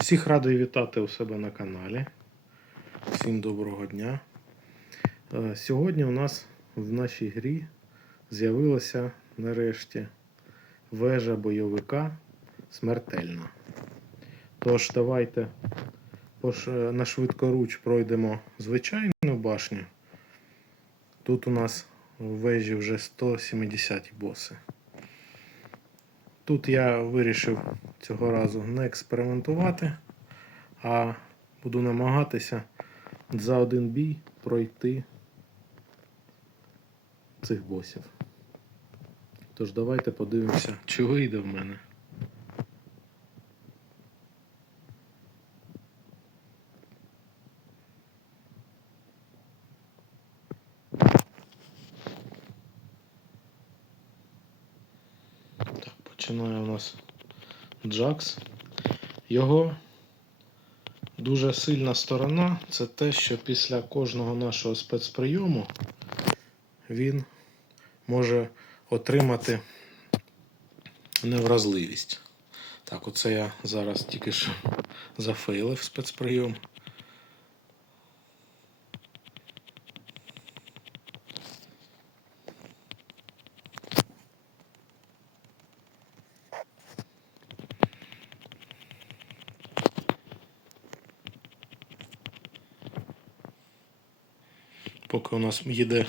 Всіх радий вітати у себе на каналі. Всім доброго дня. Е, Сьогодні у нас в нашій грі з'явилася нарешті вежа бойовика смертельна. Тож, давайте на швидкоруч пройдемо звичайну башню. Тут у нас в вежі вже 170 боси. Тут я вирішив цього разу не експериментувати, а буду намагатися за один бій пройти цих босів. Тож давайте подивимося, чи вийде в мене. Так, починає у нас Джакс. Його дуже сильна сторона це те, що після кожного нашого спецприйому він може отримати невразливість. Так, оце я зараз тільки що зафейлив спецприйом. Поки у нас їде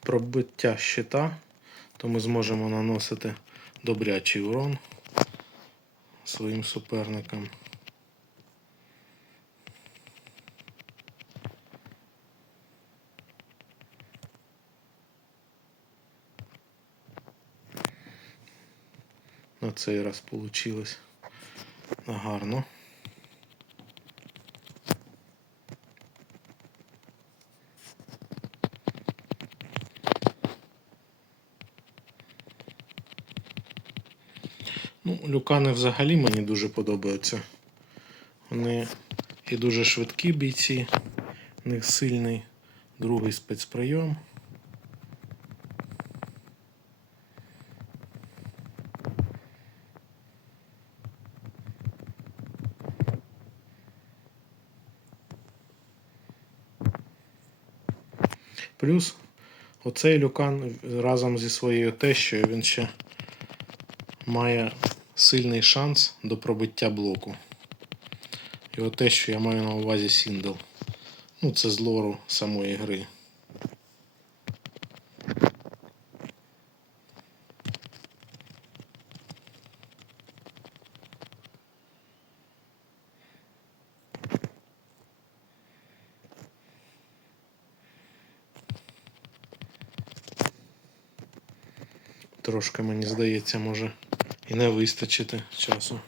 пробиття щита, то ми зможемо наносити добрячий урон своїм суперникам. На цей раз вийшло гарно. Ну, люкани взагалі мені дуже подобаються. Вони і дуже швидкі бійці, в них сильний другий спецприйом. Плюс оцей люкан разом зі своєю тещою він ще має сильний шанс до пробиття блоку. І от те, що я маю на увазі Сіндл. Ну, це з лору самої гри. Трошки мені здається, може і не вистачити часу.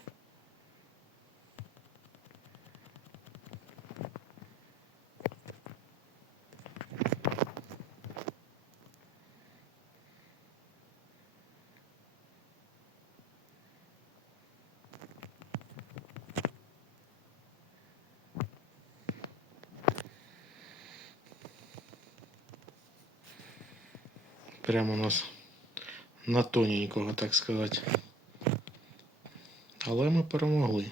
Прямо у нас на тоненького, так сказати. Але ми перемогли.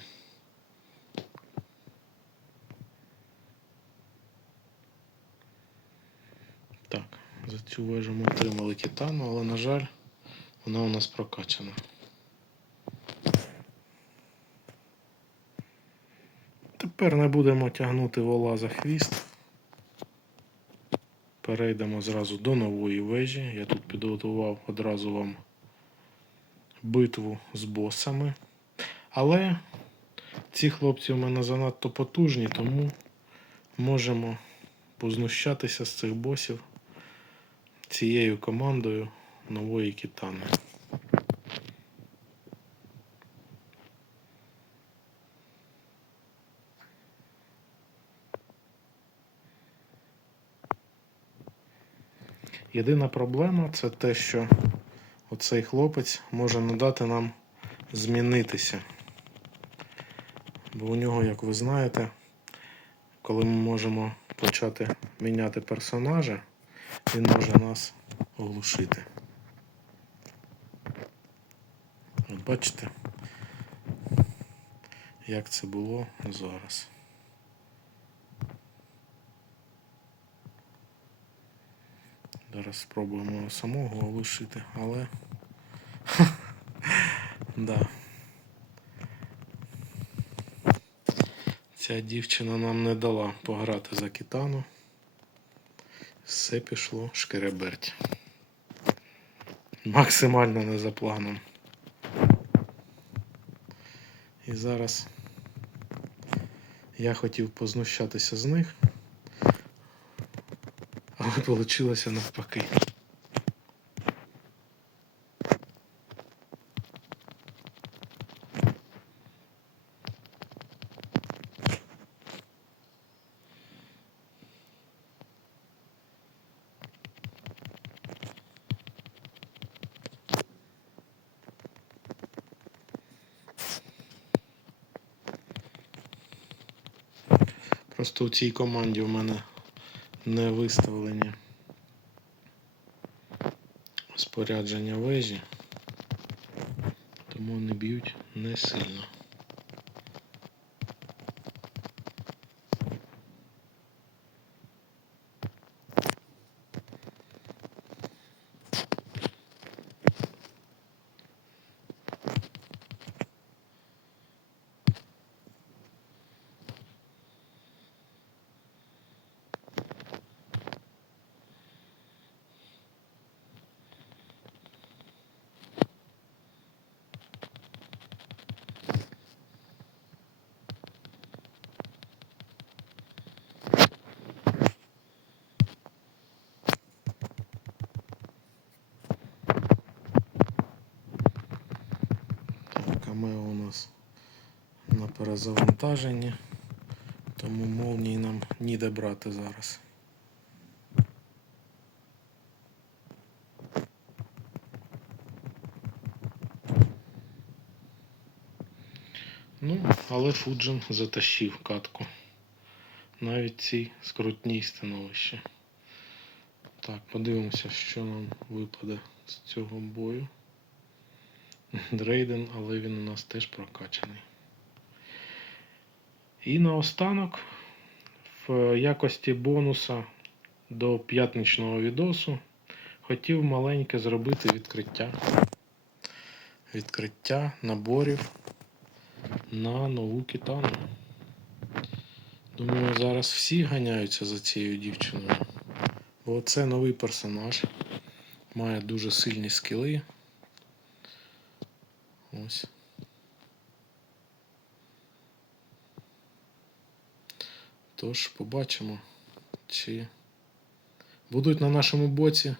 Так, за цю вежу ми отримали титану, але, на жаль, вона у нас прокачана. Тепер не будемо тягнути вола за хвіст. Перейдемо зразу до нової вежі. Я тут підготував одразу вам битву з босами. Але ці хлопці у мене занадто потужні, тому можемо познущатися з цих босів цією командою нової кітани. Єдина проблема це те, що оцей хлопець може не дати нам змінитися. Бо у нього, як ви знаєте, коли ми можемо почати міняти персонажа, він може нас оглушити. От бачите, як це було зараз. Зараз спробуємо самого лишити, але. да. Ця дівчина нам не дала пограти за китану. Все пішло шкереберть. Максимально не за планом. І зараз я хотів познущатися з них, але вийшло навпаки. Просто у цій команді в мене не виставлені спорядження вежі, тому вони б'ють не сильно. Так, камео у нас на перезавантаженні, тому молнії нам ніде брати зараз. Ну, але Фуджин затащив катку. Навіть цій скрутній становищі. Так, подивимося, що нам випаде з цього бою. Дрейден, але він у нас теж прокачаний. І наостанок, в якості бонуса до п'ятничного відосу, хотів маленьке зробити відкриття. Відкриття наборів на нову китану. Думаю, зараз всі ганяються за цією дівчиною. Бо це новий персонаж. Має дуже сильні скіли. Ось. Тож побачимо, чи будуть на нашому боці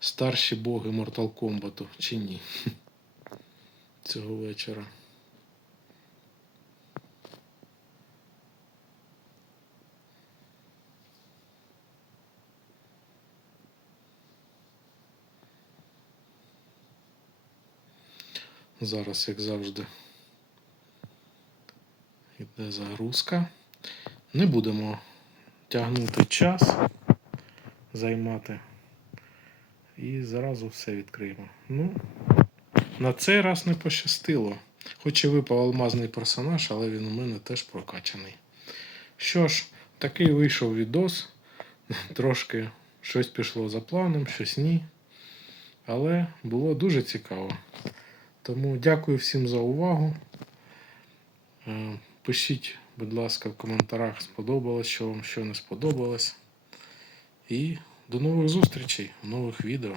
старші боги Mortal Kombat чи ні цього вечора. Зараз, як завжди, йде загрузка. Не будемо тягнути час, займати. І зразу все відкриємо. Ну, на цей раз не пощастило. Хоч і випав алмазний персонаж, але він у мене теж прокачаний. Що ж, такий вийшов відос. Трошки щось пішло за планом, щось ні. Але було дуже цікаво. Тому дякую всім за увагу. Е, Пишіть, будь ласка, в коментарях, сподобалось, що вам що не сподобалось. І до нових зустрічей нових відео.